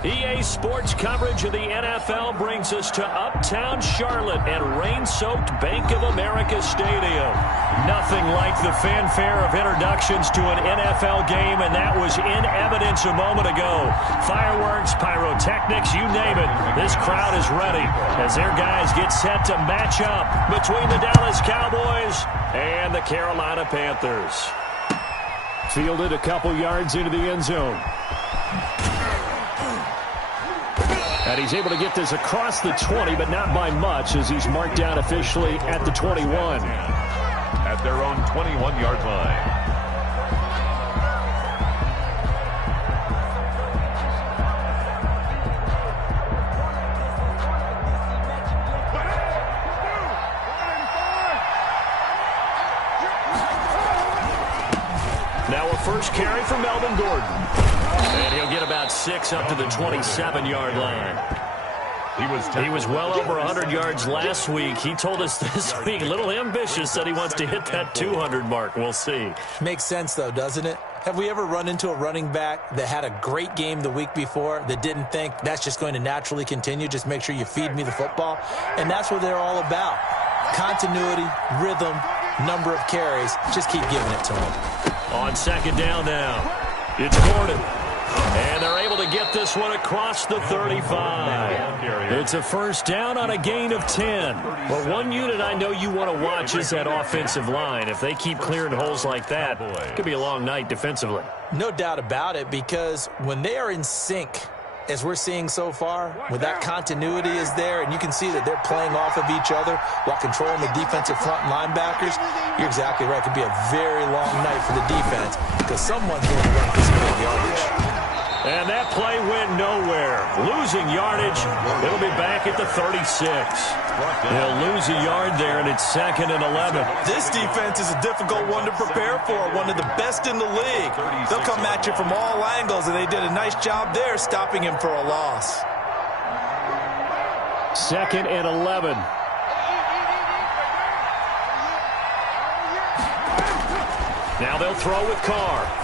EA Sports coverage of the NFL brings us to uptown Charlotte and rain-soaked Bank of America Stadium. Nothing like the fanfare of introductions to an NFL game, and that was in evidence a moment ago. Fireworks, pyrotechnics, you name it. This crowd is ready as their guys get set to match up between the Dallas Cowboys and the Carolina Panthers. Fielded a couple yards into the end zone. And he's able to get this across the 20, but not by much, as he's marked down officially at the 21. At their own 21-yard line. Now a first carry for Melvin Gordon. And he'll get about 6 up to the 27-yard line. He was well over 100 yards last week. He told us this week, a little ambitious, that he wants to hit that 200 mark. We'll see. Makes sense, though, doesn't it? Have we ever run into a running back that had a great game the week before that didn't think that's just going to naturally continue? Just make sure you feed me the football. And that's what they're all about. Continuity, rhythm, number of carries. Just keep giving it to him. On second down now, it's Gordon. And they're able to get this one across the 35. It's a first down on a gain of 10. Well, one unit I know you want to watch is that offensive line. If they keep clearing holes like that, it could be a long night defensively. No doubt about it, because when they are in sync, as we're seeing so far, when that continuity is there, and you can see that they're playing off of each other while controlling the defensive front linebackers, you're exactly right. It could be a very long night for the defense because someone's going to run for some big yardage. And that play went nowhere. Losing yardage. It'll be back at the 36. They'll lose a yard there, and it's 2nd and 11. This defense is a difficult one to prepare for, one of the best in the league. They'll come at you from all angles, and they did a nice job there stopping him for a loss. 2nd and 11. Now they'll throw with Carr.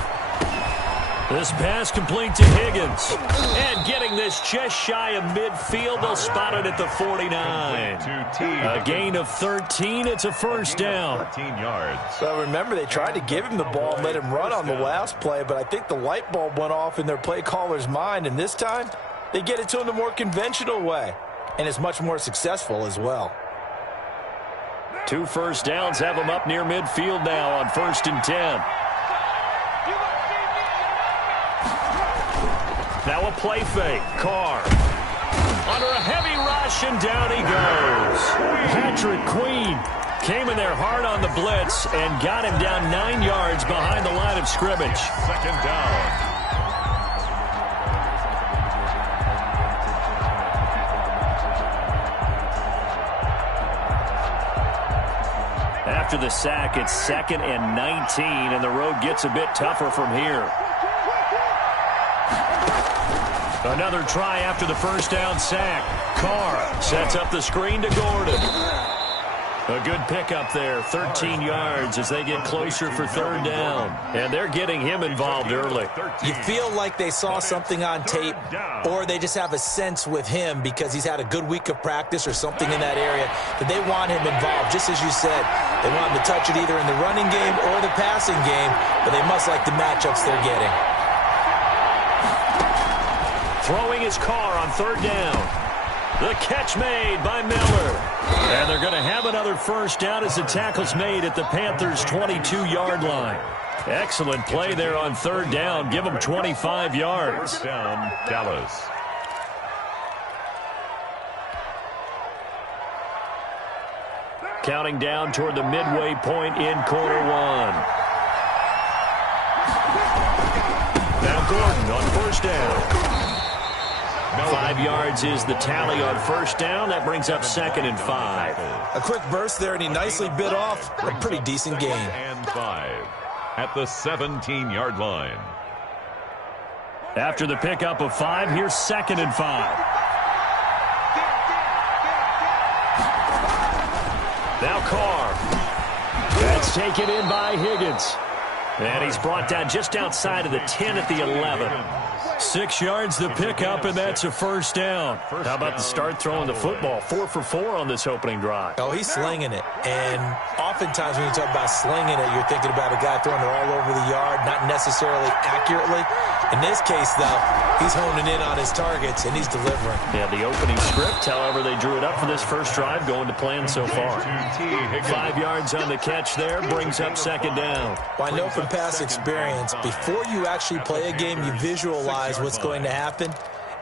This pass complete to Higgins. And getting this just shy of midfield, they'll spot it at the 49. A gain of 13. It's a first down. 13 yards. Well, remember, they tried to give him the ball and let him run on the last play, but I think the light bulb went off in their play caller's mind, and this time they get it to him the more conventional way, and it's much more successful as well. 2 first downs have them up near midfield now on 1st and 10. Now a play fake. Carr under a heavy rush, and down he goes. Patrick Queen came in there hard on the blitz and got him down 9 yards behind the line of scrimmage. 2nd down. After the sack, it's 2nd and 19, and the road gets a bit tougher from here. Another try after the first down sack. Carr sets up the screen to Gordon. A good pickup there, 13 yards as they get closer for 3rd down. And they're getting him involved early. You feel like they saw something on tape, or they just have a sense with him because he's had a good week of practice or something in that area that they want him involved. Just as you said, they want him to touch it either in the running game or the passing game, but they must like the matchups they're getting. Throwing his Carr on 3rd down. The catch made by Miller. And they're going to have another first down as the tackle's made at the Panthers' 22-yard line. Excellent play there on 3rd down. Give them 25 yards. 1st down, Dallas. Counting down toward the midway point in quarter 1. Now Gordon on 1st down. 5 yards is the tally on 1st down. That brings up 2nd and 5. A quick burst there, and he nicely bit off a pretty decent gain. And 5 at the 17-yard line. After the pickup of 5, here's 2nd and 5. Now Carr. That's taken in by Higgins. And he's brought down just outside of the 10 at the 11. 6 yards the pickup, and that's a first down. How about the start throwing the football? 4 for 4 on this opening drive. Oh, he's slinging it. And oftentimes when you talk about slinging it, you're thinking about a guy throwing it all over the yard, not necessarily accurately. In this case, though, he's honing in on his targets, and he's delivering. Yeah, the opening script, however, they drew it up for this first drive, going to plan so far. 5 yards on the catch there, brings up second down. Well, I know from past experience, before you actually play a game, you visualize what's going to happen.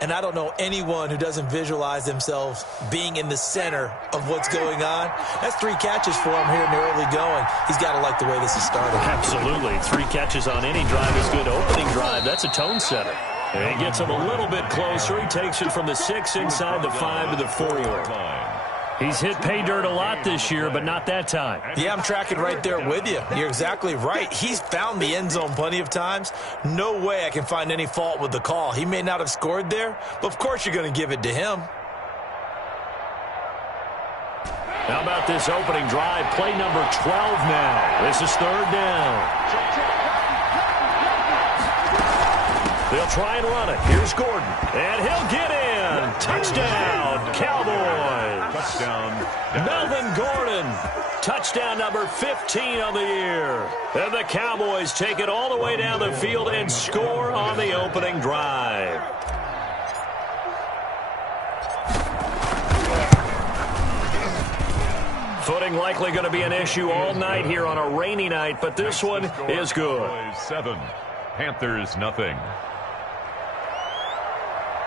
And I don't know anyone who doesn't visualize themselves being in the center of what's going on. That's 3 catches for him here in the early going. He's got to like the way this is starting. Absolutely. 3 catches on any drive is good. Opening drive, that's a tone setter. And he gets him a little bit closer. He takes it from the 6 inside the 5 to the 4-yard line. He's hit pay dirt a lot this year, but not that time. Yeah, I'm tracking right there with you. You're exactly right. He's found the end zone plenty of times. No way I can find any fault with the call. He may not have scored there, but of course you're going to give it to him. How about this opening drive? Play number 12 now. This is third down. They'll try and run it. Here's Gordon. And he'll get in. Touchdown, Cowboys. Touchdown. Melvin Gordon. Touchdown number 15 on the year. And the Cowboys take it all the way down the field and score on the opening drive. Footing likely going to be an issue all night here on a rainy night, but this one is good. 7, Panthers nothing.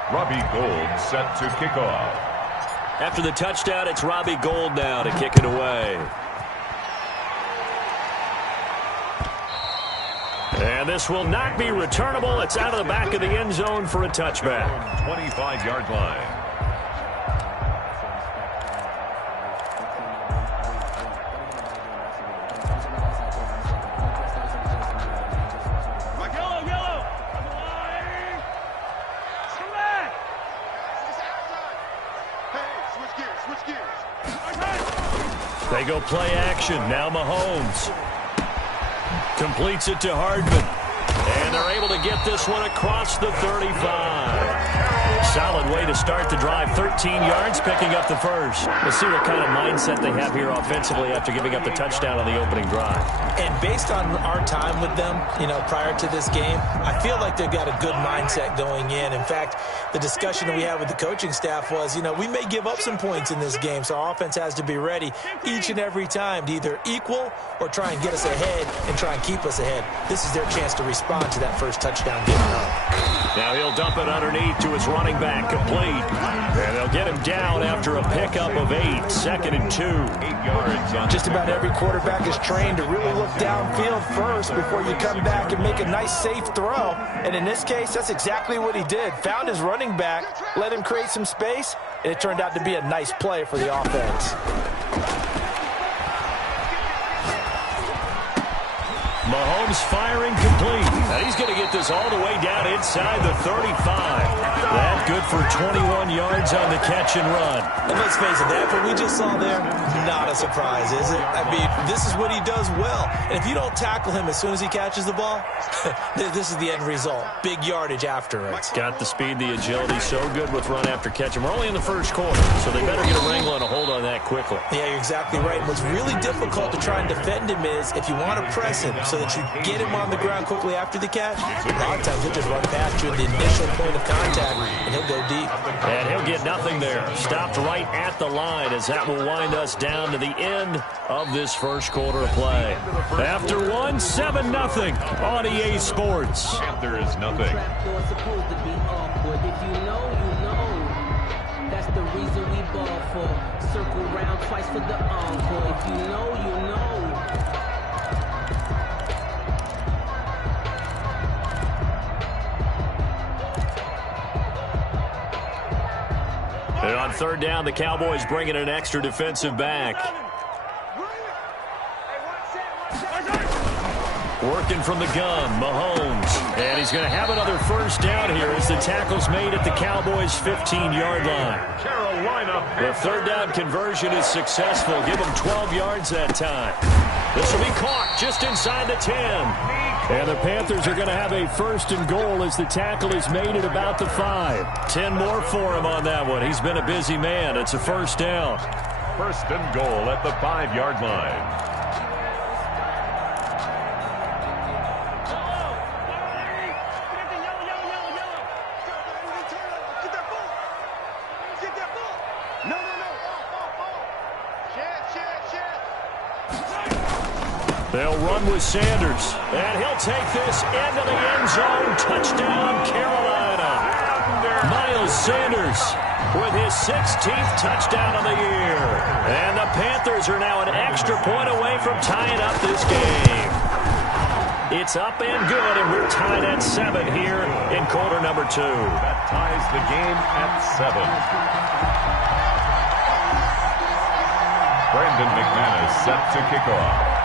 Robbie Gould set to kick off. After the touchdown, it's Robbie Gould now to kick it away. And this will not be returnable. It's out of the back of the end zone for a touchback. 25-yard line. They go play action. Now Mahomes completes it to Hardman. And they're able to get this one across the 35. Solid way to start the drive. 13 yards, picking up the first. We'll see what kind of mindset they have here offensively after giving up the touchdown on the opening drive. And based on our time with them, prior to this game, I feel like they've got a good mindset going in. In fact, the discussion that we had with the coaching staff was, we may give up some points in this game, so our offense has to be ready each and every time to either equal or try and get us ahead and try and keep us ahead. This is their chance to respond to that first touchdown given up. Now he'll dump it underneath to his running back, complete. And they'll get him down after a pickup of 8, 2nd and 2. 8 yards. Just about every quarterback is trained to really look downfield first before you come back and make a nice, safe throw. And in this case, that's exactly what he did. Found his running back, let him create some space, and it turned out to be a nice play for the offense. Mahomes firing complete. Now he's going to get this all the way down inside the 35. That good for 21 yards on the catch and run. And let's face it, that what we just saw there, not a surprise, is it? I mean, this is what he does well. And if you don't tackle him as soon as he catches the ball, this is the end result. Big yardage after it. Got the speed, the agility, so good with run after catch. And we're only in the first quarter, so they better get a wrangle and a hold on that quickly. Yeah, you're exactly right. And what's really difficult to try and defend him is if you want to press him so that you get him on the ground quickly after the catch, a lot of times he'll just run past you at the initial point of contact, and he'll go deep. And he'll get nothing there. Stopped right at the line as that will wind us down to the end of this first quarter of play. After 1, 7-0 on EA Sports. Panthers nothing. That's the reason we ball for. Circle round twice for the encore. If you know, you know. And on third down, the Cowboys bring in an extra defensive back. Working from the gun, Mahomes. And he's going to have another first down here as the tackle's made at the Cowboys' 15-yard line. Carolina. The third down conversion is successful. Give them 12 yards that time. This will be caught just inside the 10. And the Panthers are going to have a first and goal as the tackle is made at about the 5. 10 more for him on that one. He's been a busy man. It's a first down. First and goal at the 5-yard line. They'll run with Sanders, and he'll take this into the end zone. Touchdown, Carolina. Miles Sanders with his 16th touchdown of the year. And the Panthers are now an extra point away from tying up this game. It's up and good, and we're tied at 7 here in quarter number 2. That ties the game at 7. Brandon McManus set to kick off.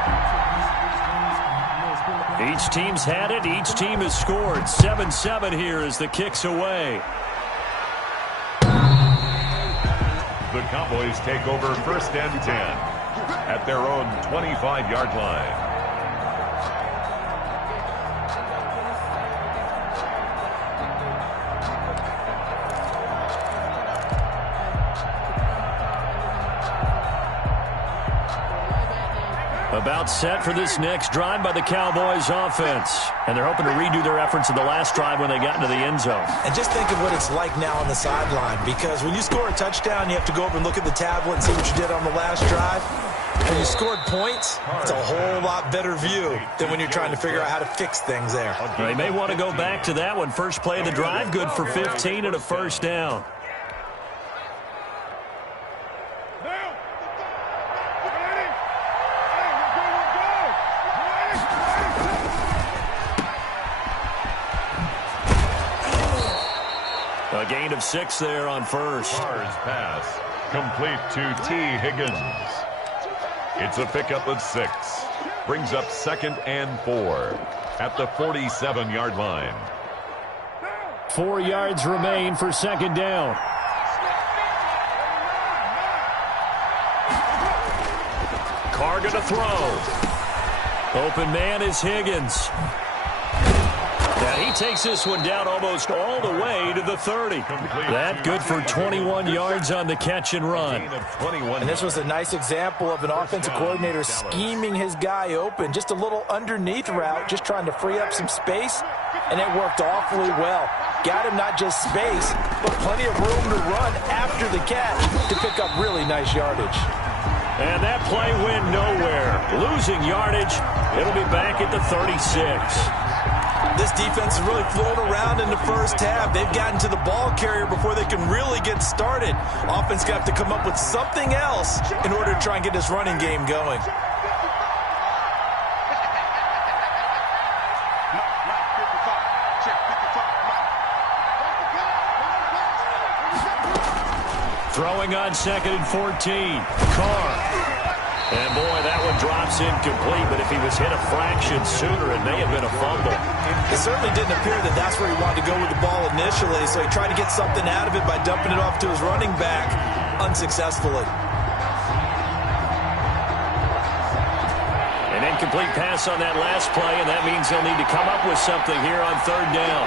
Each team's had it. Each team has scored. 7-7 here as the kick's away. The Cowboys take over first and 10 at their own 25-yard line. About set for this next drive by the Cowboys offense. And they're hoping to redo their efforts in the last drive when they got into the end zone. And just think of what it's like now on the sideline, because when you score a touchdown, you have to go over and look at the tablet and see what you did on the last drive. When you scored points, it's a whole lot better view than when you're trying to figure out how to fix things there. They may want to go back to that one. First play of the drive, good for 15 and a first down. A gain of 6 there on first. Carr's pass complete to T. Higgins. It's a pickup of 6. Brings up 2nd and 4 at the 47-yard line. 4 yards remain for 2nd down. Carr going to throw. Open man is Higgins. And he takes this one down almost all the way to the 30. That good for 21 yards on the catch and run. And this was a nice example of an offensive coordinator scheming his guy open. Just a little underneath route, just trying to free up some space, and it worked awfully well. Got him not just space, but plenty of room to run after the catch to pick up really nice yardage. And that play went nowhere. Losing yardage. It'll be back at the 36. This defense is really flown around in the first half. They've gotten to the ball carrier before they can really get started. Offense got to come up with something else in order to try and get this running game going. Throwing on 2nd and 14. Carr. And boy, that one drops incomplete, but if he was hit a fraction sooner, it may have been a fumble. It certainly didn't appear that that's where he wanted to go with the ball initially, so he tried to get something out of it by dumping it off to his running back unsuccessfully. An incomplete pass on that last play, and that means he'll need to come up with something here on 3rd down.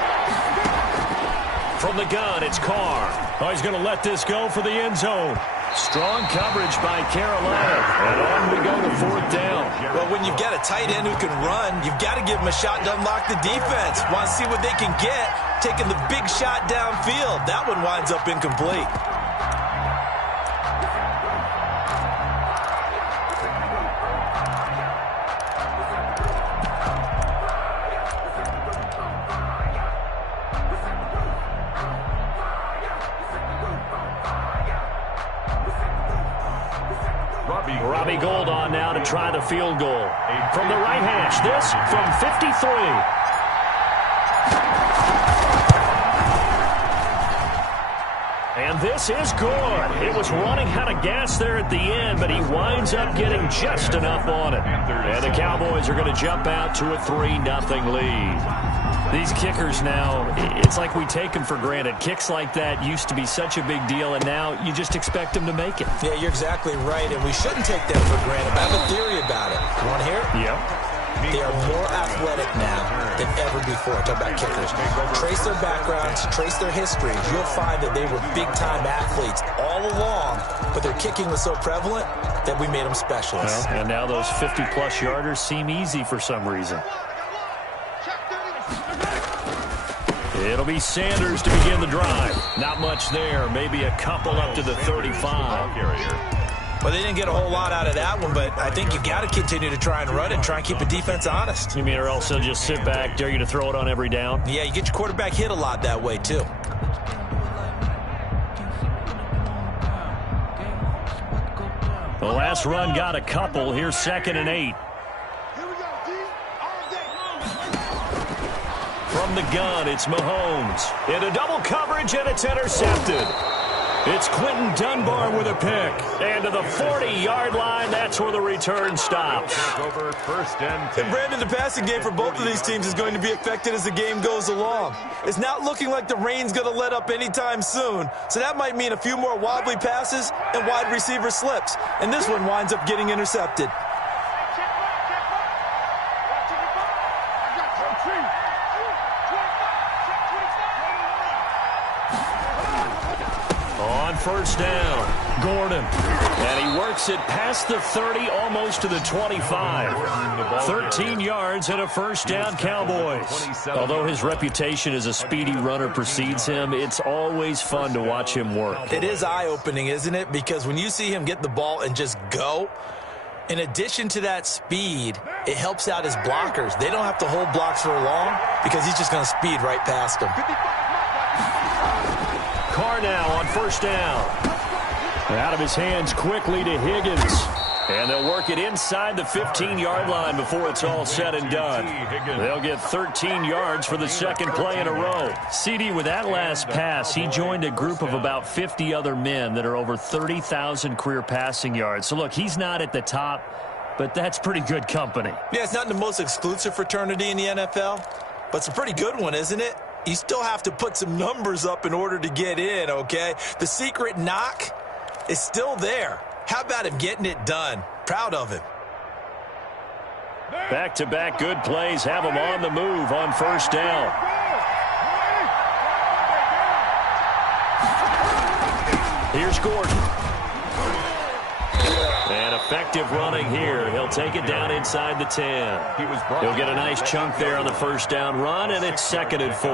From the gun, it's Carr. Oh, he's going to let this go for the end zone. Strong coverage by Carolina. And on we go to 4th down. Well, when you've got a tight end who can run, you've got to give him a shot to unlock the defense. Want to see what they can get, taking the big shot downfield. That one winds up incomplete. Robbie Gould on now to try the field goal. From the right hash, this from 53. And this is good. It was running out of gas there at the end, but he winds up getting just enough on it. And the Cowboys are going to jump out to a 3-0 lead. These kickers now, it's like we take them for granted. Kicks like that used to be such a big deal, and now you just expect them to make it. Yeah, you're exactly right, and we shouldn't take them for granted. But I have a theory about it. You want to hear it? Yep. They are more athletic now than ever before. Talk about kickers. Trace their backgrounds, trace their histories. You'll find that they were big-time athletes all along, but their kicking was so prevalent that we made them specialists. Well, and now those 50-plus yarders seem easy for some reason. It'll be Sanders to begin the drive. Not much there. Maybe a couple up to the 35. Well, they didn't get a whole lot out of that one, but I think you got to continue to try and run it and try and keep the defense honest. You mean or else they'll just sit back, dare you to throw it on every down? Yeah, you get your quarterback hit a lot that way, too. The last run got a couple. Here's 2nd and 8. From the gun, it's Mahomes. Into double coverage, and it's intercepted. It's Quentin Dunbar with a pick. And to the 40-yard line, that's where the return stops. Over 1st and 10. And Brandon, the passing game for both of these teams is going to be affected as the game goes along. It's not looking like the rain's going to let up anytime soon. So that might mean a few more wobbly passes and wide receiver slips. And this one winds up getting intercepted. First down, Gordon. And he works it past the 30, almost to the 25. 13 yards and a first down, Cowboys. Although his reputation as a speedy runner precedes him, it's always fun to watch him work. It is eye-opening, isn't it? Because when you see him get the ball and just go, in addition to that speed, it helps out his blockers. They don't have to hold blocks for long because he's just going to speed right past them. Carr now on first down. Out of his hands quickly to Higgins. And they'll work it inside the 15-yard line before it's all said and done. They'll get 13 yards for the second play in a row. CD, with that last pass, he joined a group of about 50 other men that are over 30,000 career passing yards. So, look, he's not at the top, but that's pretty good company. Yeah, it's not the most exclusive fraternity in the NFL, but it's a pretty good one, isn't it? You still have to put some numbers up in order to get in, okay? The secret knock is still there. How about him getting it done? Proud of him. Back-to-back good plays have him on the move on first down. Here's Gordon. And effective running here. He'll take it down inside the 10. He'll get a nice chunk there on the first down run, and it's 2nd and 4.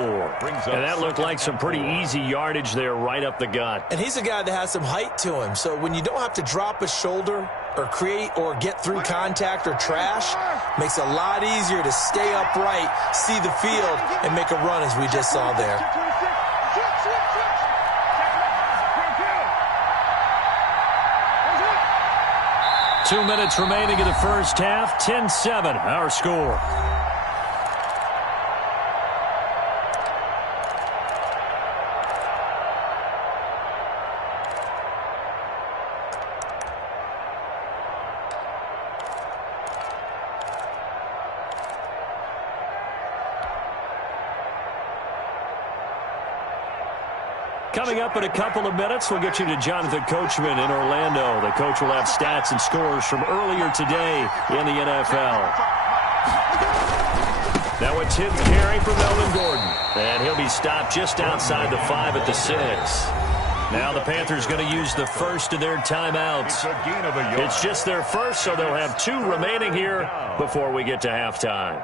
And that looked like some pretty easy yardage there right up the gut. And he's a guy that has some height to him. So when you don't have to drop a shoulder or create or get through contact or trash, makes it a lot easier to stay upright, see the field, and make a run as we just saw there. Two minutes remaining in the first half. 10-7, our score. Coming up in a couple of minutes, we'll get you to Jonathan Coachman in Orlando. The coach will have stats and scores from earlier today in the NFL. Now a 10th carry for Melvin Gordon. And he'll be stopped just outside the 5 at the 6. Now the Panthers going to use the first of their timeouts. It's just their first, so they'll have 2 remaining here before we get to halftime.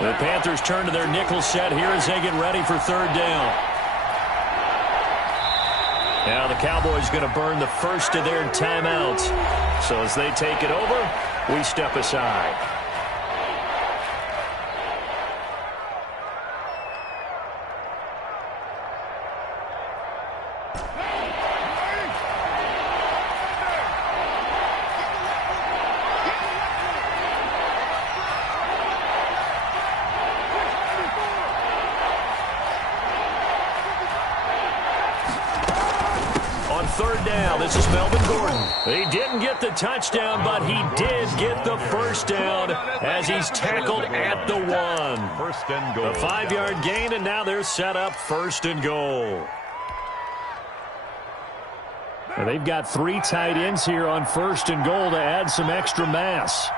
The Panthers turn to their nickel set here as they get ready for third down. Now the Cowboys going to burn the first of their timeouts. So as they take it over, we step aside. Third down, this is Melvin Gordon. He didn't get the touchdown, but he did get the first down as he's tackled at the 1. First and goal. A 5-yard gain, and now they're set up first and goal. Now they've got 3 tight ends here on first and goal to add some extra mass.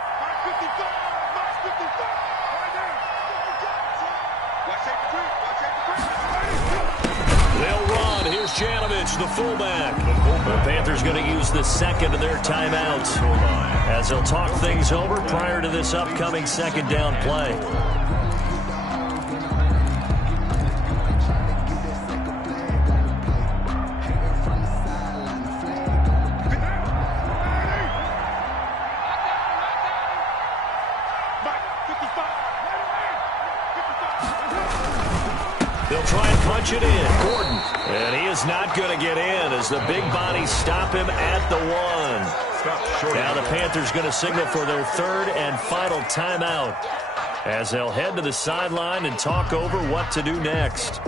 Janovich, the fullback. The Panthers going to use the second of their timeouts as they'll talk things over prior to this upcoming second down play. They'll try and punch it in. Gordon. And he is not going to get in as the big bodies stop him at the 1. Now the Panthers going to signal for their third and final timeout as they'll head to the sideline and talk over what to do next.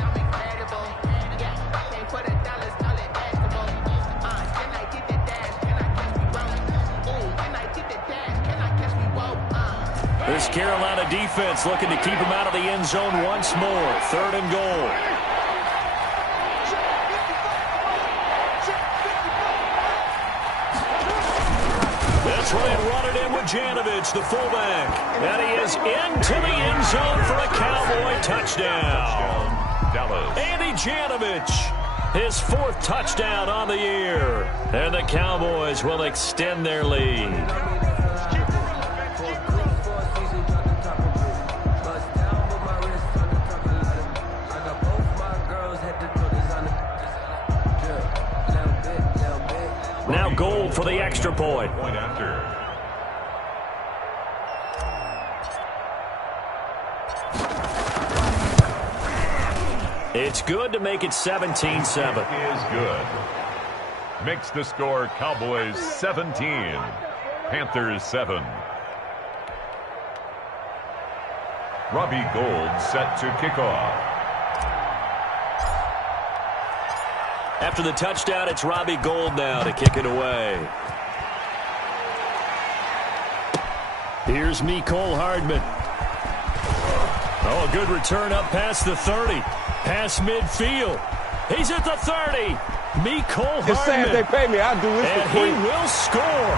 This Carolina defense looking to keep him out of the end zone once more. Third and goal. That's right, run it in with Janovich, the fullback. And he is into the end zone for a Cowboy touchdown. Andy Janovich, his 4th touchdown on the year. And the Cowboys will extend their lead. Now goal for the extra point. Point after. It's good to make it 17-7. Is good. Makes the score Cowboys 17, Panthers 7. Robbie Gould set to kick off. After the touchdown, it's Robbie Gould now to kick it away. Here's Mecole Hardman. Oh, a good return up past the 30. Past midfield. He's at the 30. Mecole Hardman. Just say if they pay me, I'll do this and for free. he will score.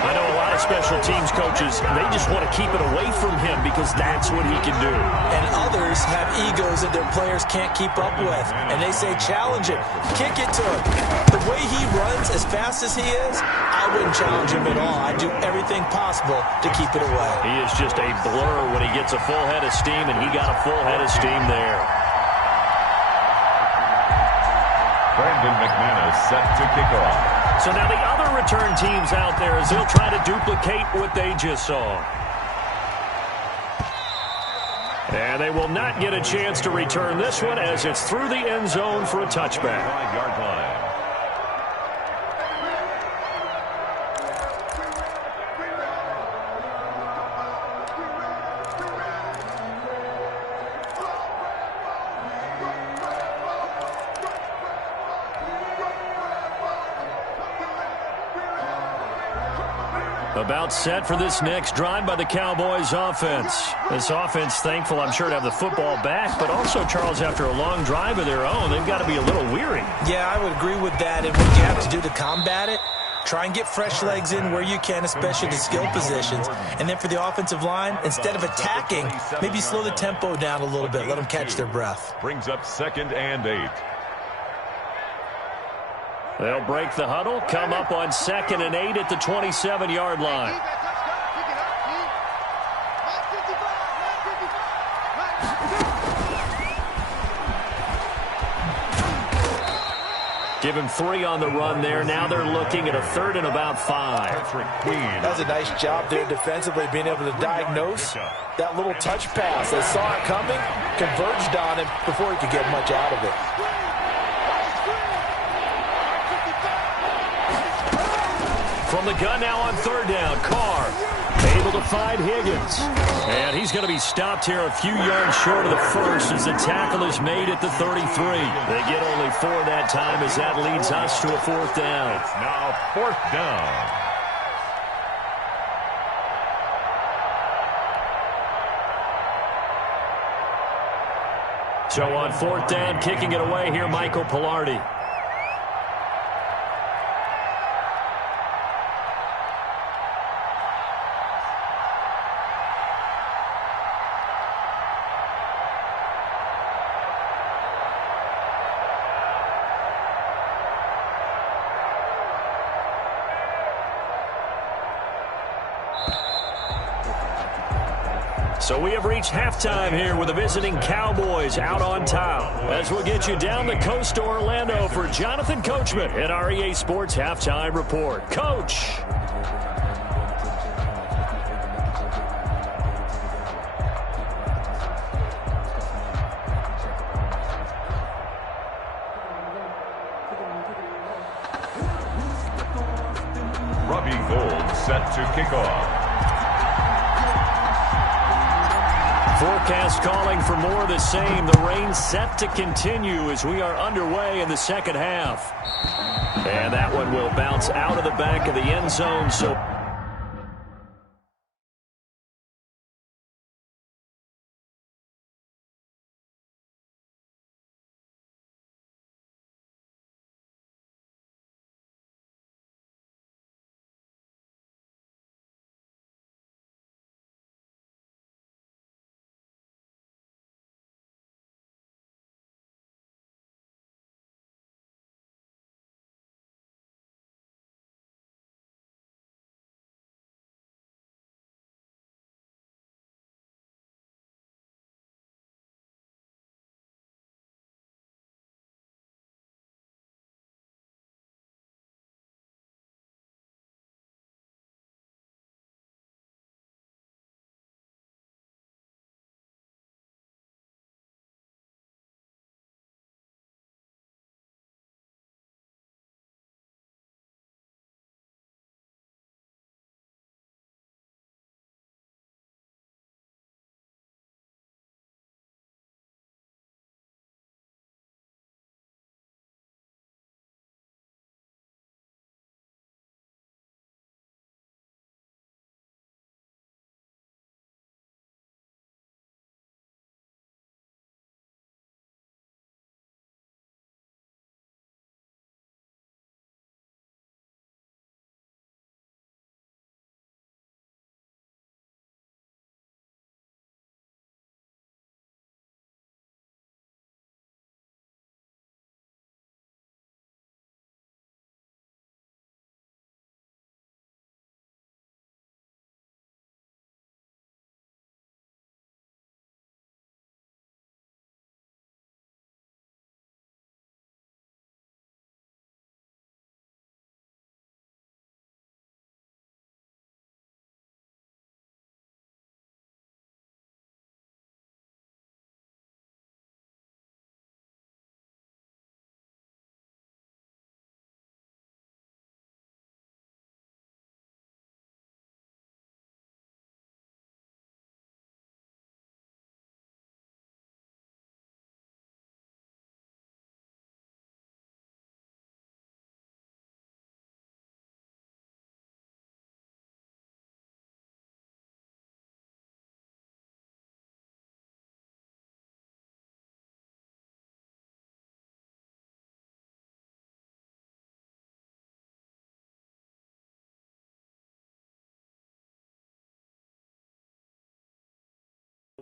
I know a lot of special teams coaches, they just want to keep it away from him because that's what he can do. And others have egos that their players can't keep up with. And they say, challenge it. Kick it to him. The way he runs as fast as he is, I wouldn't challenge him at all. I'd do everything possible to keep it away. He is just a blur when he gets a full head of steam, and he got a full head of steam there. Brandon McManus set to kick off. So now the other return teams out there as they'll try to duplicate what they just saw. And they will not get a chance to return this one as it's through the end zone for a touchback. 5-yard line. About set for this next drive by the Cowboys offense. This offense thankful, I'm sure, to have the football back, but also, Charles, after a long drive of their own, they've got to be a little weary. Yeah, I would agree with that. And what you have to do to combat it, try and get fresh legs in where you can, especially the skill positions. And then for the offensive line, instead of attacking, maybe slow the tempo down a little bit. Let them catch their breath. Brings up 2nd and 8. They'll break the huddle, come up on 2nd and 8 at the 27-yard line. Give him 3 on the run there. Now they're looking at a 3rd and about 5. That's a nice job there defensively, being able to diagnose that little touch pass. They saw it coming, converged on him before he could get much out of it. From the gun now on 3rd down, Carr able to find Higgins. And he's going to be stopped here a few yards short of the first as the tackle is made at the 33. They get only 4 that time as that leads us to a 4th down. It's now 4th down. So on 4th down, kicking it away here, Michael Pilardi. So we have reached halftime here with the visiting Cowboys out on top. As we'll get you down the coast to Orlando for Jonathan Coachman at our EA Sports Halftime Report. Coach. Robbie Gould set to kick off. Forecast calling for more of the same. The rain set to continue as we are underway in the second half. And that one will bounce out of the back of the end zone. So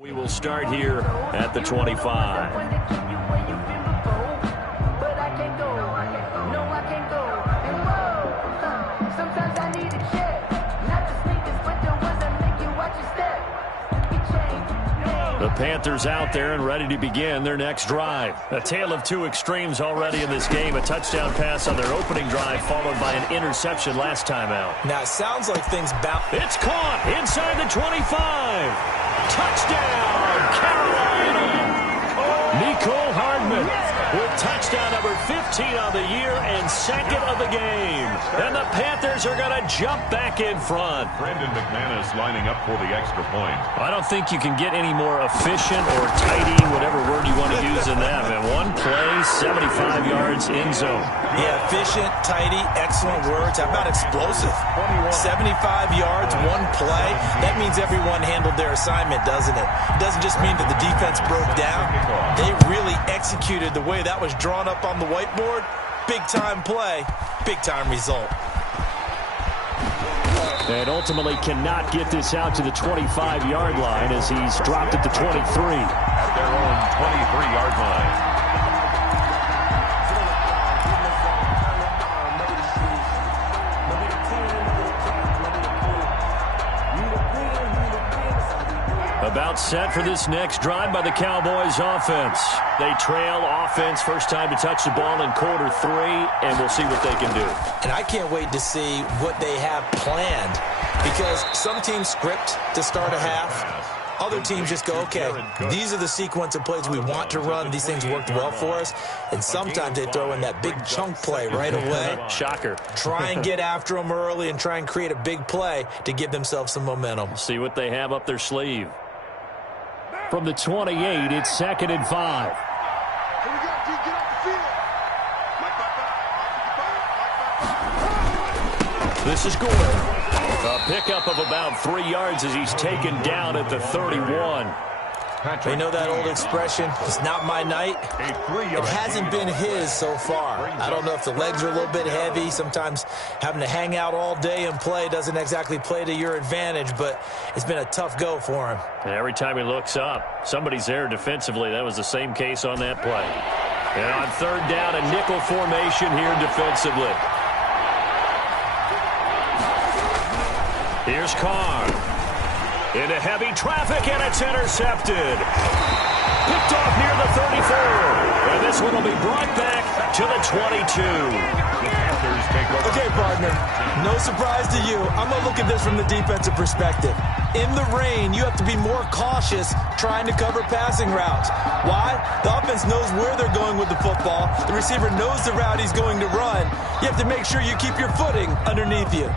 we will start here at the 25. The Panthers out there and ready to begin their next drive. A tale of two extremes already in this game. A touchdown pass on their opening drive followed by an interception last time out. Now, it sounds like things bounce. It's caught inside the 25. Touchdown, Carolina. Nicole Hardman with touchdown number 15 on the year and second of the game. And the Panthers are going to jump back in front. Brandon McManus lining up for the extra point. I don't think you can get any more efficient or tidy, whatever word you want to use in that. And one play, 75 yards in zone. Yeah, efficient, tidy, excellent words. How about explosive? 75 yards, one play. That means everyone handled their assignment, doesn't it? It doesn't just mean that the defense broke down. They really executed the way that was drawn up on the whiteboard. Big-time play, big-time result. And ultimately cannot get this out to the 25-yard line as he's dropped at the 23. At their own 23-yard line. About set for this next drive by the Cowboys offense. They trail offense, first time to touch the ball in quarter 3, and we'll see what they can do. And I can't wait to see what they have planned, because some teams script to start a half. Other teams just go, okay, these are the sequence of plays we want to run. These things worked well for us. And sometimes they throw in that big chunk play right away. Shocker. Try and get after them early and try and create a big play to give themselves some momentum. See what they have up their sleeve. From the 28, it's 2nd and 5. This is Gordon. A pickup of about 3 yards as he's taken down at the 31. They know that old expression, it's not my night. It hasn't been his so far. I don't know if the legs are a little bit heavy. Sometimes having to hang out all day and play doesn't exactly play to your advantage, but it's been a tough go for him. And every time he looks up, somebody's there defensively. That was the same case on that play. And on 3rd down, a nickel formation here defensively. Here's Carr. Into heavy traffic, and it's intercepted. Picked off near the 34. And this one will be brought back to the 22. The Panthers take over. Okay, partner, no surprise to you. I'm going to look at this from the defensive perspective. In the rain, you have to be more cautious trying to cover passing routes. Why? The offense knows where they're going with the football. The receiver knows the route he's going to run. You have to make sure you keep your footing underneath you.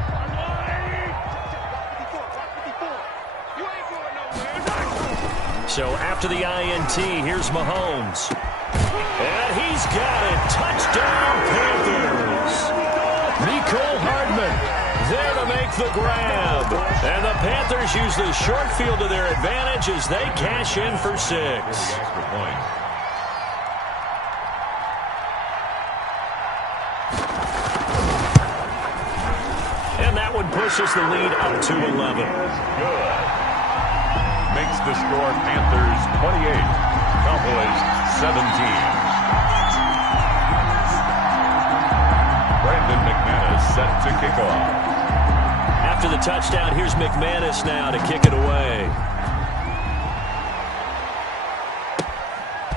So after the INT, here's Mahomes. And he's got it. Touchdown, Panthers. Nicole Hardman there to make the grab. And the Panthers use the short field to their advantage as they cash in for 6. Extra point. And that one pushes the lead up to 11. Good. Makes the score Panthers 28, Cowboys 17. Brandon McManus set to kick off. After the touchdown, here's McManus now to kick it away.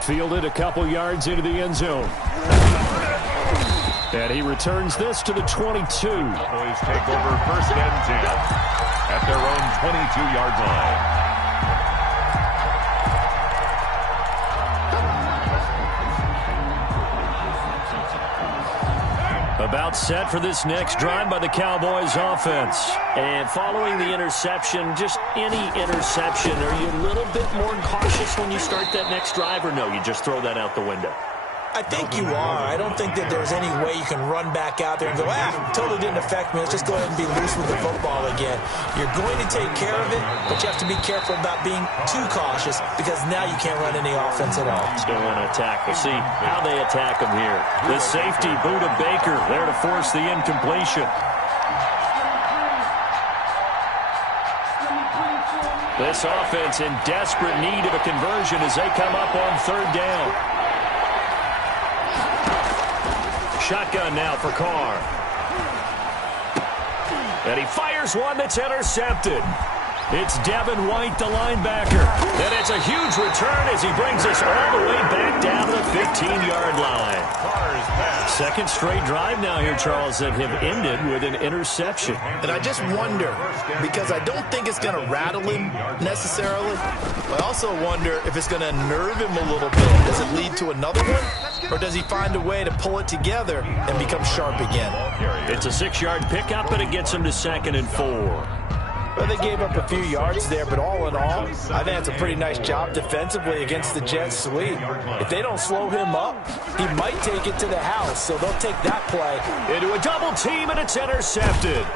Fielded a couple yards into the end zone. And he returns this to the 22. Cowboys take over 1st and 10 at their own 22-yard line. About set for this next drive by the Cowboys offense. And following the interception, just any interception, are you a little bit more cautious when you start that next drive, or no, you just throw that out the window? I think you are. I don't think that there's any way you can run back out there and go, totally didn't affect me. Let's just go ahead and be loose with the football again. You're going to take care of it, but you have to be careful about being too cautious because now you can't run any offense at all. Still want to attack. We'll see how they attack them here. The safety, Buda Baker, there to force the incompletion. This offense in desperate need of a conversion as they come up on 3rd down. Shotgun now for Carr. And he fires one that's intercepted. It's Devin White, the linebacker. And it's a huge return as he brings us all the way back down to the 15-yard line. Second straight drive now here, Charles, that have ended with an interception. And I just wonder, because I don't think it's going to rattle him necessarily, I also wonder if it's going to nerve him a little bit. Does it lead to another one? Or does he find a way to pull it together and become sharp again? It's a 6-yard pickup, and it gets him to 2nd and 4. Well, they gave up a few yards there, but all in all, I think it's a pretty nice job defensively against the Jets' sweep. If they don't slow him up, he might take it to the house, so they'll take that play. Into a double team, and it's intercepted.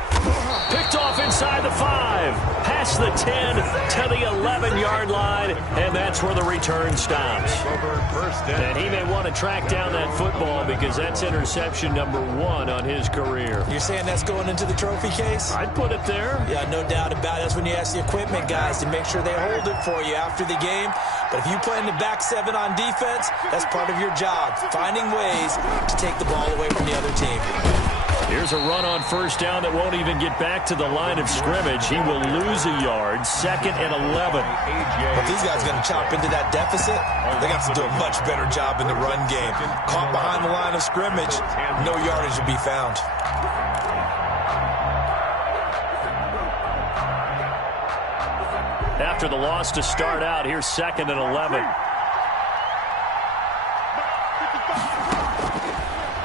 Picked off inside the 5, past the 10 to the 11-yard line, and that's where the return stops. And he may want to track down that football because that's interception number 1 on his career. You're saying that's going into the trophy case? I'd put it there. Yeah, no doubt about it. That's when you ask the equipment guys to make sure they hold it for you after the game. But if you play in the back 7 on defense, that's part of your job, finding ways to take the ball away from the other team. Here's a run on first down that won't even get back to the line of scrimmage. He will lose a yard, 2nd and 11. If these guys are going to chop into that deficit, they got to do a much better job in the run game. Caught behind the line of scrimmage, no yardage will be found. After the loss to start out, here's 2nd and 11.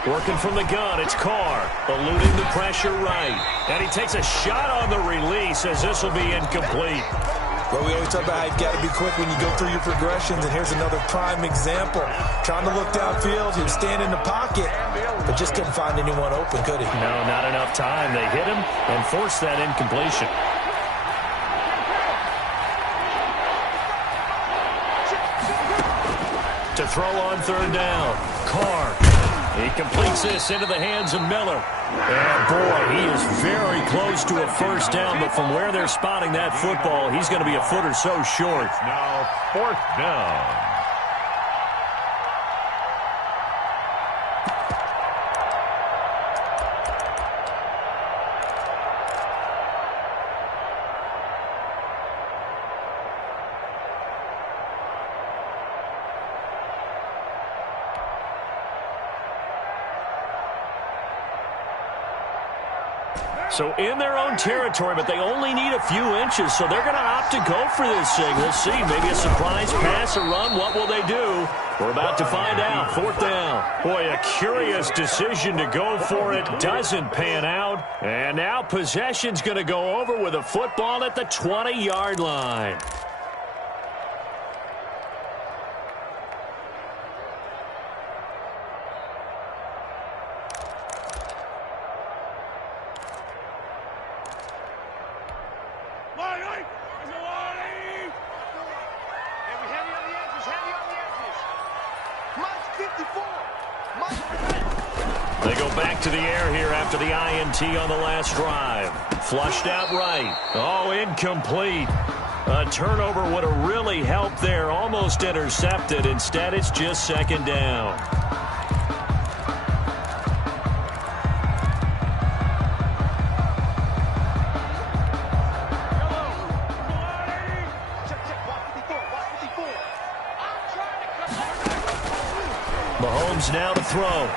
Working from the gun, it's Carr, eluding the pressure right. And he takes a shot on the release as this will be incomplete. Well, we always talk about how you've got to be quick when you go through your progressions, and here's another prime example. Trying to look downfield, he was standing in the pocket, but just couldn't find anyone open, could he? No, not enough time. They hit him and forced that incompletion. To throw on 3rd down, Carr. He completes this into the hands of Miller. And boy, he is very close to a first down, but from where they're spotting that football, he's going to be a foot or so short. Now 4th down. So in their own territory, but they only need a few inches, so they're going to opt to go for this thing. We'll see. Maybe a surprise pass or run. What will they do? We're about to find out. 4th down. Boy, a curious decision to go for it. Doesn't pan out. And now possession's going to go over with a football at the 20-yard line. They go back to the air here after the INT on the last drive. Flushed out right. Oh, incomplete. A turnover would have really helped there. Almost intercepted. Instead, it's just 2nd down. Mahomes now to throw.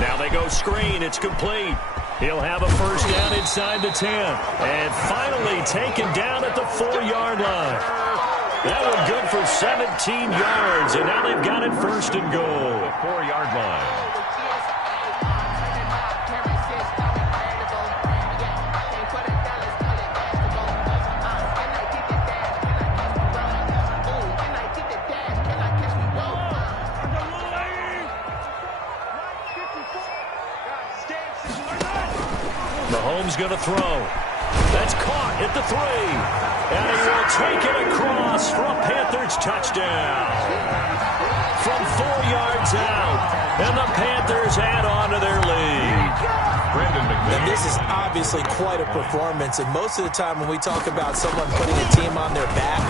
Now they go screen. It's complete. He'll have a first down inside the 10. And finally taken down at the 4-yard line. That one good for 17 yards. And now they've got it 1st and goal. 4-yard line. Mahomes going to throw. That's caught at the 3. And he will take it across for a Panthers touchdown. From 4 yards out. And the Panthers add on to their lead. And this is obviously quite a performance. And most of the time when we talk about someone putting a team on their back,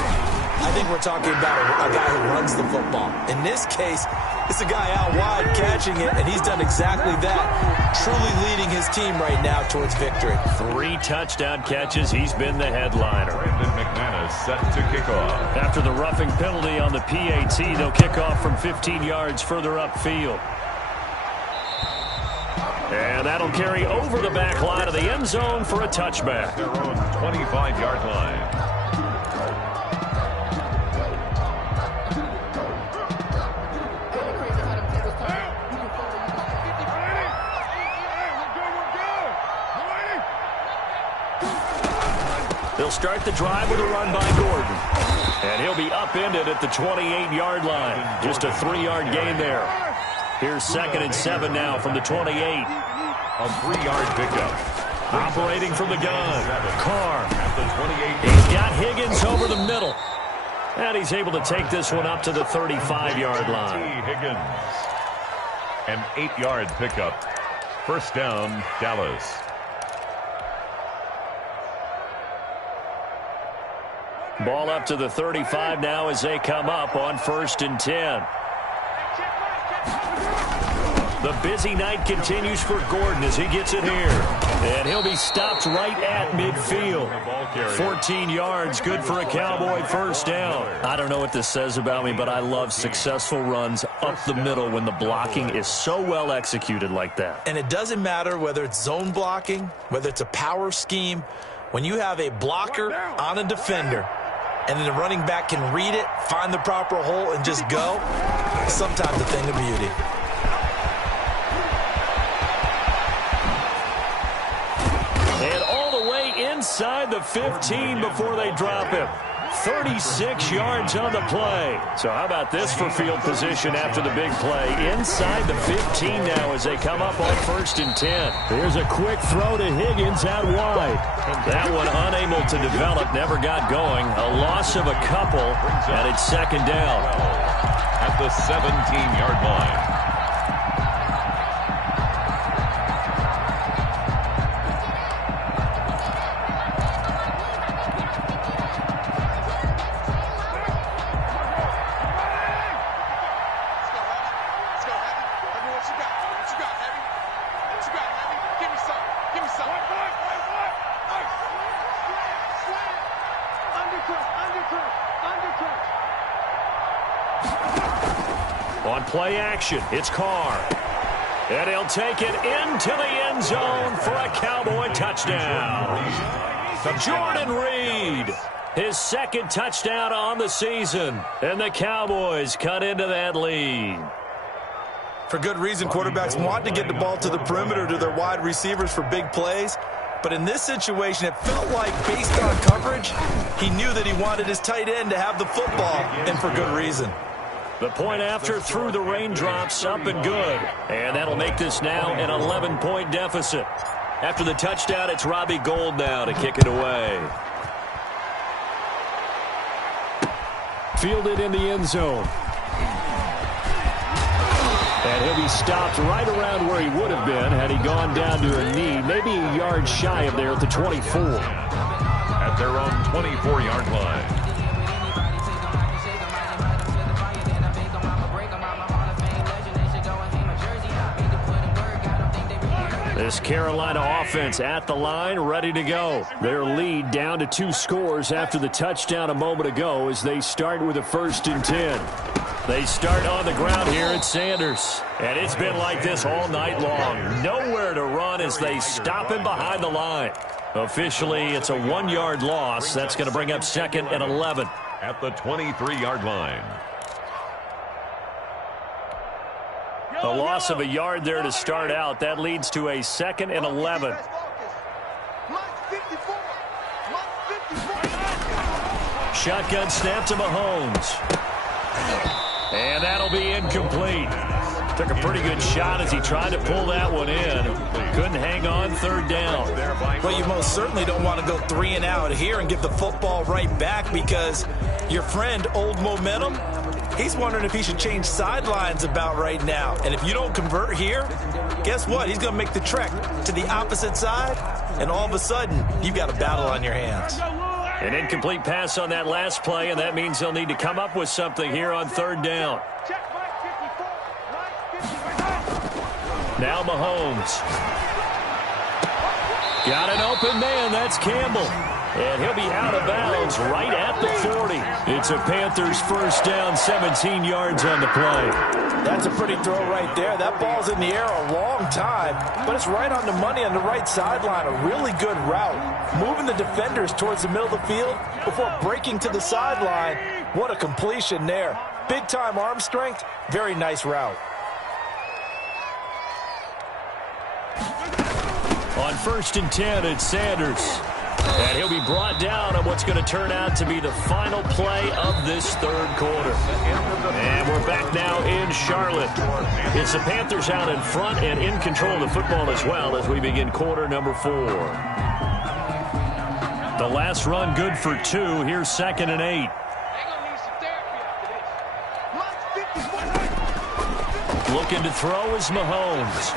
I think we're talking about a guy who runs the football. In this case, it's a guy out wide catching it, and he's done exactly that, truly leading his team right now towards victory. 3 touchdown catches. He's been the headliner. Brandon McManus set to kick off. After the roughing penalty on the PAT, they'll kick off from 15 yards further upfield. And that'll carry over the back line of the end zone for a touchback. Their own 25-yard line. They'll start the drive with a run by Gordon. And he'll be upended at the 28-yard line. Just a 3-yard gain there. Here's 2nd and 7 now from the 28. A 3-yard pickup. Operating from the gun. Carr. At the 28. He's got Higgins over the middle. And he's able to take this one up to the 35-yard line. Higgins. An 8-yard pickup. First down, Dallas. Ball up to the 35 now as they come up on 1st and 10. The busy night continues for Gordon as he gets it here. And he'll be stopped right at midfield. 14 yards, good for a Cowboy first down. I don't know what this says about me, but I love successful runs up the middle when the blocking is so well executed like that. And it doesn't matter whether it's zone blocking, whether it's a power scheme. When you have a blocker on a defender, and then the running back can read it, find the proper hole, and just go, it's sometimes a thing of beauty. And all the way inside the 15 before they drop him. 36 yards on the play. So how about this for field position after the big play? Inside the 15 now as they come up on 1st and 10. Here's a quick throw to Higgins out wide. That one unable to develop, never got going. A loss of a couple, and it's 2nd down. At the 17-yard line. On play action, it's Carr. And he'll take it into the end zone for a Cowboy touchdown. Jordan Reed, his 2nd touchdown on the season. And the Cowboys cut into that lead. For good reason, quarterbacks want to get the ball to the perimeter to their wide receivers for big plays. But in this situation, it felt like, based on coverage, he knew that he wanted his tight end to have the football, and for good reason. The point after through the raindrops, up and good. And that'll make this now an 11-point deficit. After the touchdown, it's Robbie Gould now to kick it away. Fielded in the end zone. And he'll be stopped right around where he would have been had he gone down to a knee, maybe a yard shy of there at the 24. At their own 24-yard line. This Carolina offense at the line, ready to go. Their lead down to 2 scores after the touchdown a moment ago as they start with a 1st and 10. They start on the ground here at Sanders. And it's been like this all night long. Nowhere to run as they stop him behind the line. Officially, it's a 1-yard loss. That's going to bring up 2nd and 11. At the 23-yard line. A loss of a yard there to start out. That leads to a 2nd and 11. Shotgun snap to Mahomes. And that'll be incomplete. Took a pretty good shot as he tried to pull that one in. Couldn't hang on, 3rd down. Well, you most certainly don't want to go 3 and out here and give the football right back, because your friend, Old Momentum, he's wondering if he should change sidelines about right now. And if you don't convert here, guess what? He's going to make the trek to the opposite side, and all of a sudden, you've got a battle on your hands. An incomplete pass on that last play, and that means they'll need to come up with something here on third down. Now Mahomes. Got an open man. That's Campbell. And he'll be out of bounds right at the 40. It's a Panthers first down, 17 yards on the play. That's a pretty throw right there. That ball's in the air a long time, but it's right on the money on the right sideline. A really good route. Moving the defenders towards the middle of the field before breaking to the sideline. What a completion there. Big-time arm strength. Very nice route. On 1st and 10, it's Sanders. And he'll be brought down on what's going to turn out to be the final play of this third quarter. And we're back now in Charlotte. It's the Panthers out in front and in control of the football as well as we begin quarter number 4. The last run good for 2. Here's 2nd and 8. Looking to throw is Mahomes.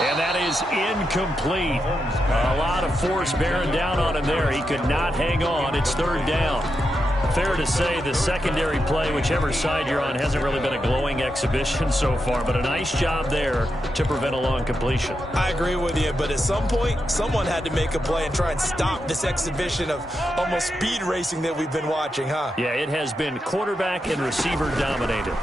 And that is incomplete. A lot of force bearing down on him there. He could not hang on. It's third down. Fair to say the secondary play, whichever side you're on, hasn't really been a glowing exhibition so far, but a nice job there to prevent a long completion. I agree with you, but at some point, someone had to make a play and try and stop this exhibition of almost speed racing that we've been watching, huh? Yeah, it has been quarterback and receiver dominated.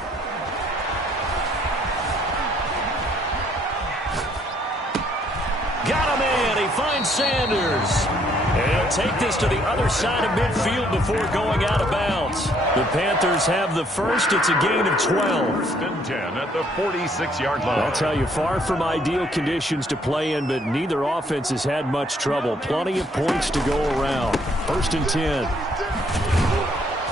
Got a man. He finds Sanders. And he'll take this to the other side of midfield before going out of bounds. The Panthers have the first. It's a gain of 12. 1st and 10 at the 46-yard line. I'll tell you, far from ideal conditions to play in, but neither offense has had much trouble. Plenty of points to go around. 1st and 10.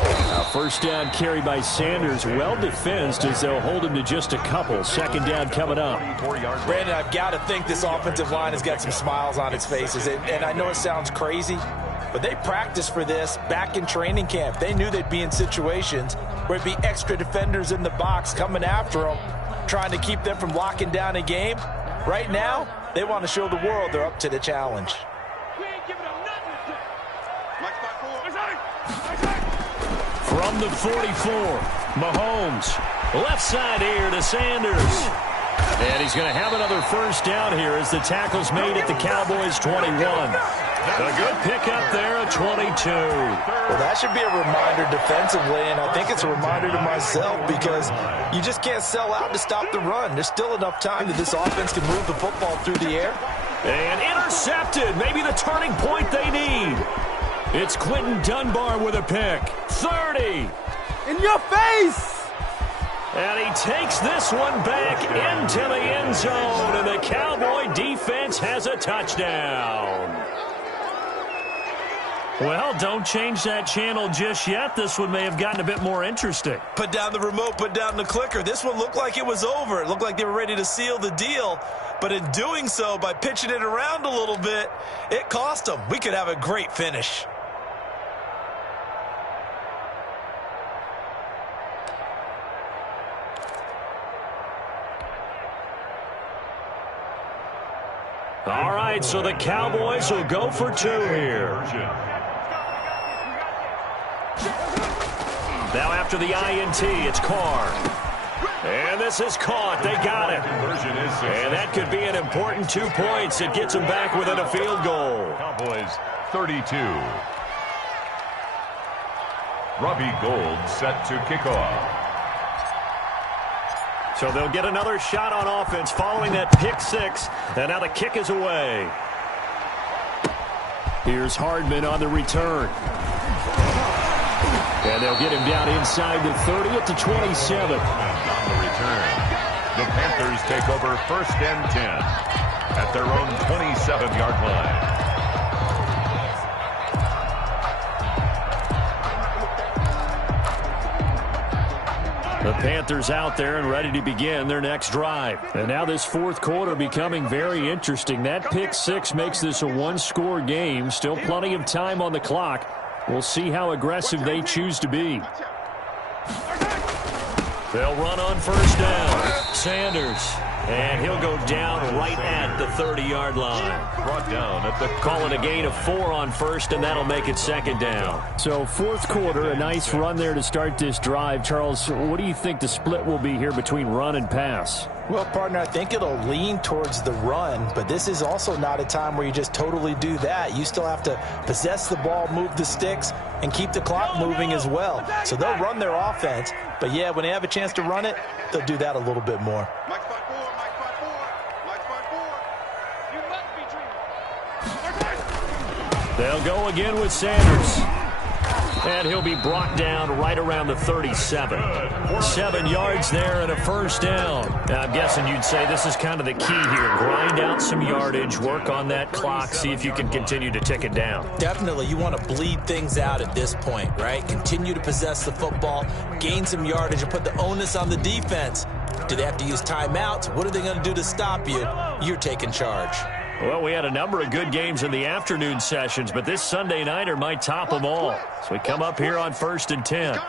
Now first down carry by Sanders. Well defensed as they'll hold him to just a couple. 2nd down coming up. Brandon, I've got to think this offensive line has got some smiles on its faces. And I know it sounds crazy, but they practiced for this back in training camp. They knew they'd be in situations where it'd be extra defenders in the box coming after them, trying to keep them from locking down a game. Right now, they want to show the world they're up to the challenge. From the 44, Mahomes. Left side here to Sanders. And he's going to have another first down here as the tackle's made at the Cowboys 21. A good pickup there at 22. Well, that should be a reminder defensively, and I think it's a reminder to myself because you just can't sell out to stop the run. There's still enough time that this offense can move the football through the air. And intercepted. Maybe the turning point they need. It's Quentin Dunbar with a pick. 30. In your face! And he takes this one back into the end zone, and the Cowboy defense has a touchdown. Well, don't change that channel just yet. This one may have gotten a bit more interesting. Put down the remote, put down the clicker. This one looked like it was over. It looked like they were ready to seal the deal. But in doing so, by pitching it around a little bit, it cost them. We could have a great finish. All right, so the Cowboys will go for 2 here. Now after the INT, it's Carr. And this is caught. They got it. And that could be an important 2 points. It gets them back within a field goal. Cowboys 32. Robbie Gould set to kick off. So they'll get another shot on offense following that pick 6. And now the kick is away. Here's Hardman on the return. And they'll get him down inside the 30 at the 27. On the return, the Panthers take over 1st and 10 at their own 27-yard line. The Panthers out there and ready to begin their next drive. And now this 4th quarter becoming very interesting. That pick 6 makes this a 1-score game. Still plenty of time on the clock. We'll see how aggressive they choose to be. They'll run on first down. Sanders. And he'll go down right at the 30-yard line. Brought down at the... Call it a gain of 4 on first, and that'll make it second down. So fourth quarter, a nice run there to start this drive. Charles, what do you think the split will be here between run and pass? Well, partner, I think it'll lean towards the run, but this is also not a time where you just totally do that. You still have to possess the ball, move the sticks, and keep the clock moving as well. So they'll run their offense, but yeah, when they have a chance to run it, they'll do that a little bit more. They'll go again with Sanders. And he'll be brought down right around the 37. 7 yards there and a first down. Now, I'm guessing you'd say this is kind of the key here. Grind out some yardage, work on that clock, see if you can continue to tick it down. Definitely. You want to bleed things out at this point, right? Continue to possess the football, gain some yardage, and put the onus on the defense. Do they have to use timeouts? What are they going to do to stop you? You're taking charge. Well, we had a number of good games in the afternoon sessions, but this Sunday nighter might top them all. So we come up here on 1st and 10.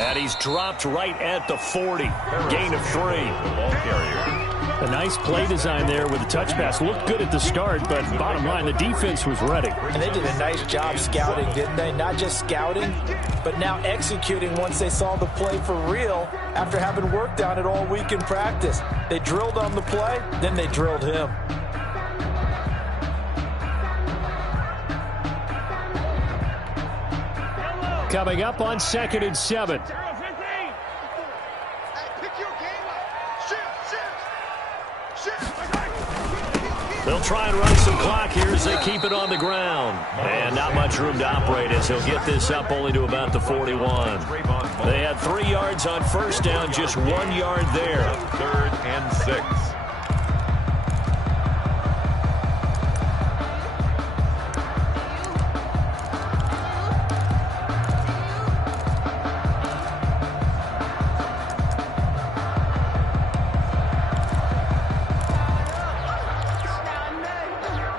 And he's dropped right at the 40. Gain of 3. Ball carrier. A nice play design there with a touch pass. Looked good at the start, but bottom line, the defense was ready. And they did a nice job scouting, didn't they? Not just scouting, but now executing once they saw the play for real after having worked on it all week in practice. They drilled on the play, then they drilled him. Coming up on 2nd and 7. They'll try and run some clock here as they keep it on the ground. And not much room to operate as he'll get this up only to about the 41. They had 3 yards on first down, just 1 yard there. 3rd and 6.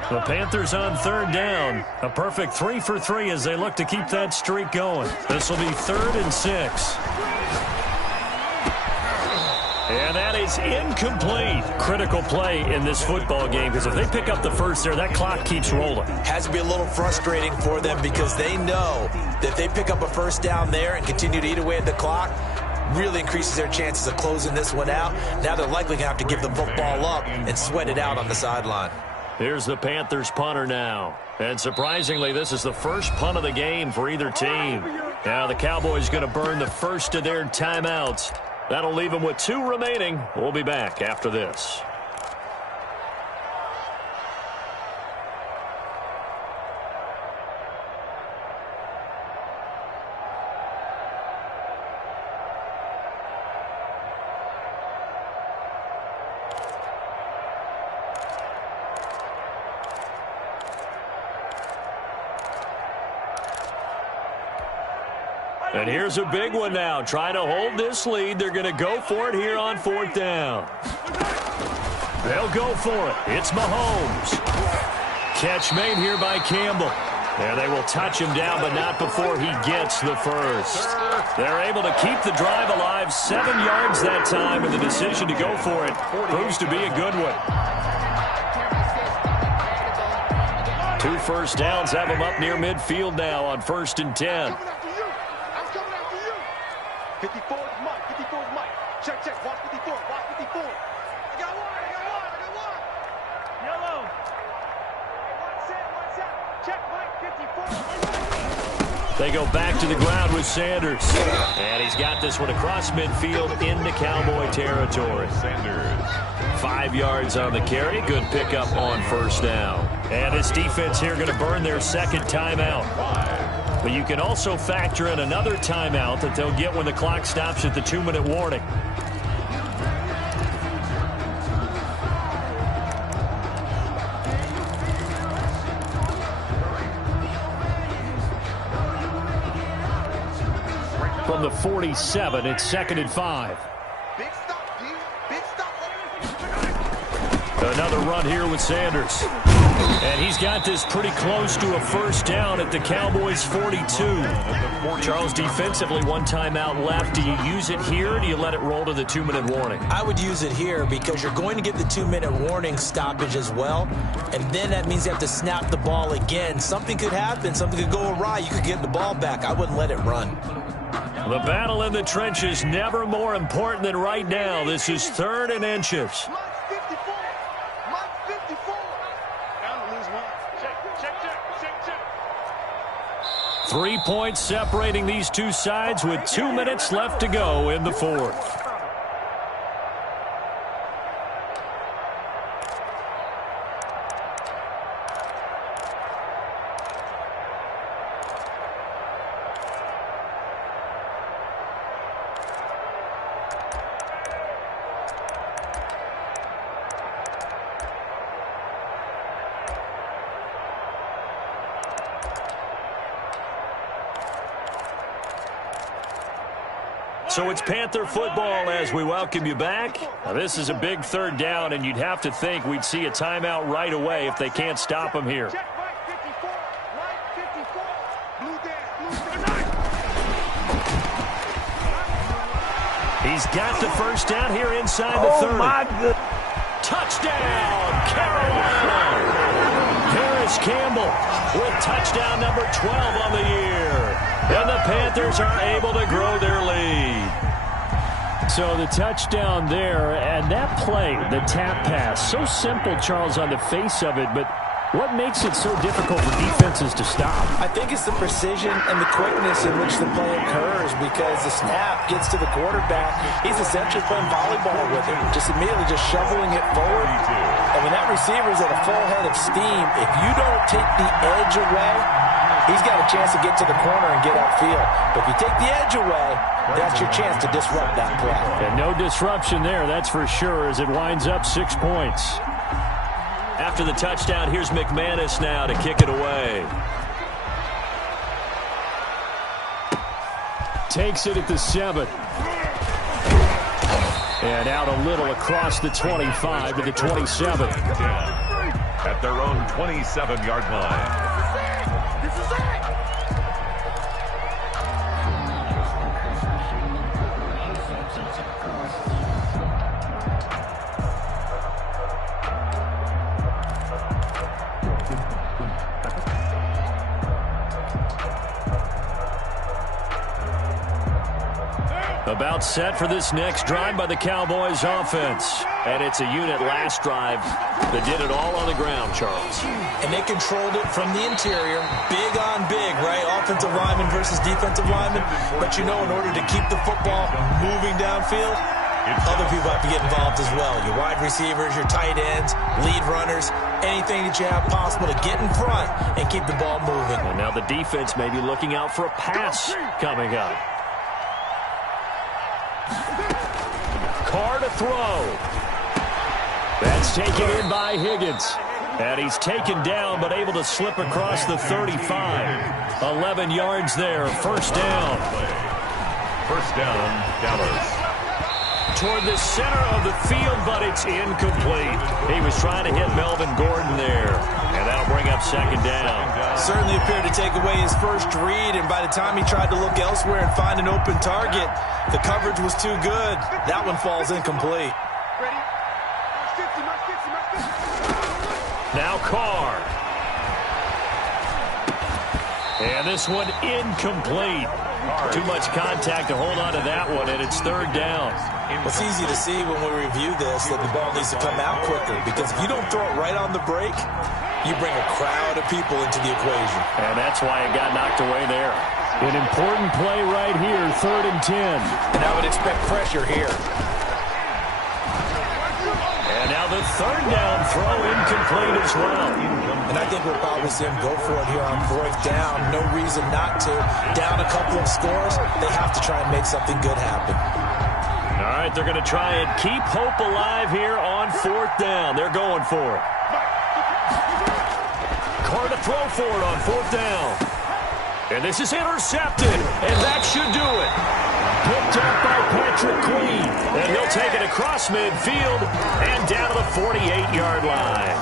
The Panthers on 3rd down. A perfect 3 for 3 as they look to keep that streak going. This will be 3rd and 6. And that is incomplete. Critical play in this football game because if they pick up the first there, that clock keeps rolling. Has to be a little frustrating for them because they know that if they pick up a first down there and continue to eat away at the clock, really increases their chances of closing this one out. Now they're likely going to have to give the football up and sweat it out on the sideline. Here's the Panthers punter now. And surprisingly, this is the first punt of the game for either team. Now the Cowboys going to burn the first of their timeouts. That'll leave them with 2 remaining. We'll be back after this. And here's a big one now. Trying to hold this lead. They're going to go for it here on 4th down. They'll go for it. It's Mahomes. Catch made here by Campbell. And they will touch him down, but not before he gets the first. They're able to keep the drive alive. 7 yards that time, and the decision to go for it proves to be a good one. 2 first downs have them up near midfield now on 1st and 10. 54 is Mike. 54 is Mike. Check, check. Watch 54. Watch 54. I got one. Yellow. One set. Check, Mike. 54. They go back to the ground with Sanders. And he's got this one across midfield into Cowboy territory. Sanders. 5 yards on the carry. Good pickup on first down. And this defense here going to burn their second timeout. But you can also factor in another timeout that they'll get when the clock stops at the 2-minute warning. From the 47, it's 2nd and 5. Big stop, D. Big stop. Another run here with Sanders. And he's got this pretty close to a first down at the Cowboys' 42. Charles, defensively, one timeout left. Do you use it here, or do you let it roll to the 2-minute warning? I would use it here because you're going to get the 2-minute warning stoppage as well. And then that means you have to snap the ball again. Something could happen. Something could go awry. You could get the ball back. I wouldn't let it run. The battle in the trenches never more important than right now. This is 3rd and inches. Mike 54. Mike 54. Down to lose one. Check. 3 points separating these two sides with 2 minutes left to go in the 4th. So it's Panther football as we welcome you back. Now this is a big 3rd down, and you'd have to think we'd see a timeout right away if they can't stop him here. Check Mike 54. Mike 54. Blue down. He's got the first down here inside the 30. My God. Touchdown, Carolina! Harris Campbell with touchdown number 12 on the year. And the Panthers are able to grow their lead. So the touchdown there, and that play, the tap pass, so simple, Charles, on the face of it, but what makes it so difficult for defenses to stop? I think it's the precision and the quickness in which the play occurs because the snap gets to the quarterback. He's essentially playing volleyball with it, just immediately just shoveling it forward. And when that receiver's at a full head of steam, if you don't take the edge away, he's got a chance to get to the corner and get upfield. But if you take the edge away, that's your chance to disrupt that play. And no disruption there, that's for sure, as it winds up 6 points. After the touchdown, here's McManus now to kick it away. Takes it at the 7. And out a little across the 25 to the 27. At their own 27-yard line. This is it. About set for this next drive by the Cowboys offense. And it's a unit last drive that did it all on the ground, Charles. And they controlled it from the interior, big on big, right? Offensive lineman versus defensive lineman. But you know, in order to keep the football moving downfield, other people have to get involved as well. Your wide receivers, your tight ends, lead runners, anything that you have possible to get in front and keep the ball moving. And now the defense may be looking out for a pass coming up. Carr to throw. That's taken in by Higgins. And he's taken down but able to slip across the 35. 11 yards there. First down. First down, Dallas. Toward the center of the field, but it's incomplete. He was trying to hit Melvin Gordon there. And that'll bring up second down. Certainly appeared to take away his first read, and by the time he tried to look elsewhere and find an open target, the coverage was too good. That one falls incomplete. Ready? Mark 50. Now Carr. And this one incomplete. Too much contact to hold on to that one, and it's third down. It's easy to see when we review this that the ball needs to come out quicker, because if you don't throw it right on the break, you bring a crowd of people into the equation. And that's why it got knocked away there. An important play right here, 3rd and 10. And I would expect pressure here. And now the third down throw incomplete as well. And I think we'll probably see him go for it here on 4th down. No reason not to. Down a couple of scores, they have to try and make something good happen. All right, they're going to try and keep hope alive here on 4th down. They're going for it. Carr to throw for it on 4th down. And this is intercepted, and that should do it. Picked up by Patrick Queen, and he'll take it across midfield and down to the 48-yard line.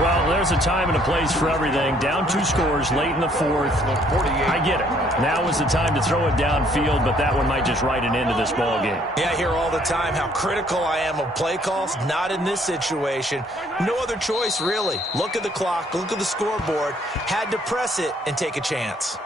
Well, there's a time and a place for everything. Down 2 scores late in the fourth. I get it. Now is the time to throw it downfield, but that one might just write an end to this ball game. Yeah, I hear all the time how critical I am of play calls. Not in this situation. No other choice, really. Look at the clock. Look at the scoreboard. Had to press it and take a chance.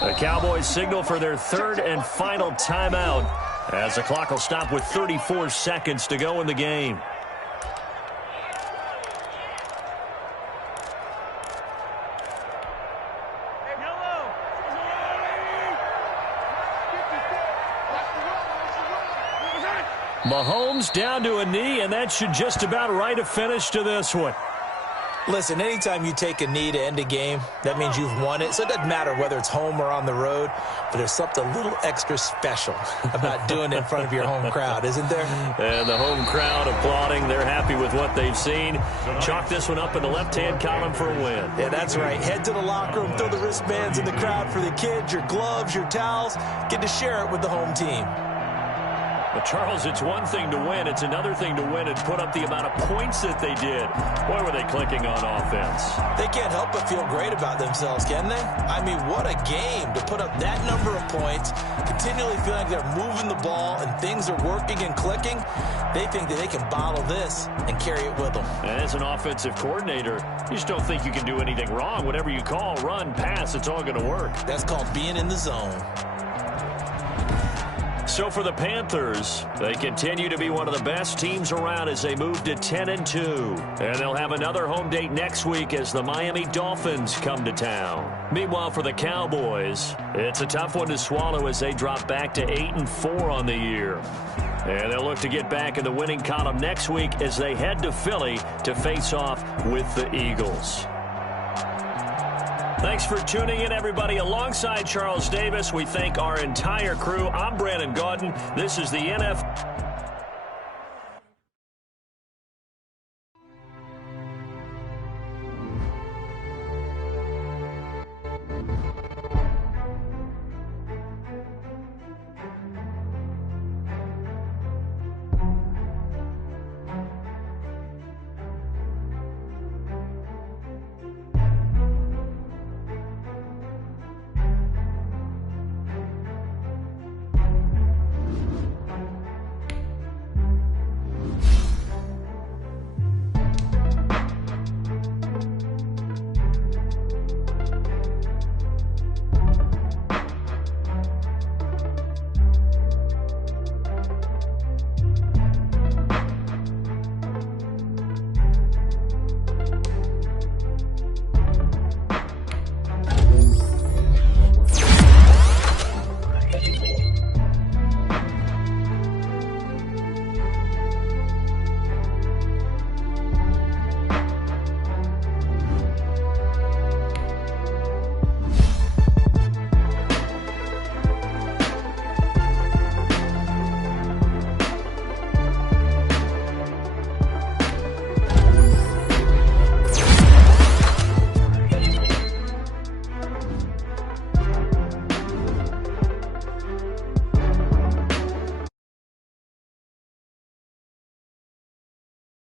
The Cowboys signal for their 3rd and final timeout as the clock will stop with 34 seconds to go in the game. Mahomes down to a knee, and that should just about write a finish to this one. Listen, anytime you take a knee to end a game, that means you've won it. So it doesn't matter whether it's home or on the road, but there's something a little extra special about doing it in front of your home crowd, isn't there? And the home crowd applauding. They're happy with what they've seen. Chalk this one up in the left-hand column for a win. Yeah, that's right. Head to the locker room, throw the wristbands in the crowd for the kids, your gloves, your towels. Get to share it with the home team. But, Charles, it's one thing to win. It's another thing to win and put up the amount of points that they did. Boy, were they clicking on offense. They can't help but feel great about themselves, can they? I mean, what a game to put up that number of points, continually feeling like they're moving the ball and things are working and clicking. They think that they can bottle this and carry it with them. And as an offensive coordinator, you just don't think you can do anything wrong. Whatever you call, run, pass, it's all going to work. That's called being in the zone. So for the Panthers, they continue to be one of the best teams around as they move to 10-2. And they'll have another home date next week as the Miami Dolphins come to town. Meanwhile, for the Cowboys, it's a tough one to swallow as they drop back to 8-4 on the year. And they'll look to get back in the winning column next week as they head to Philly to face off with the Eagles. Thanks for tuning in, everybody. Alongside Charles Davis, we thank our entire crew. I'm Brandon Gaudin. This is the NFL.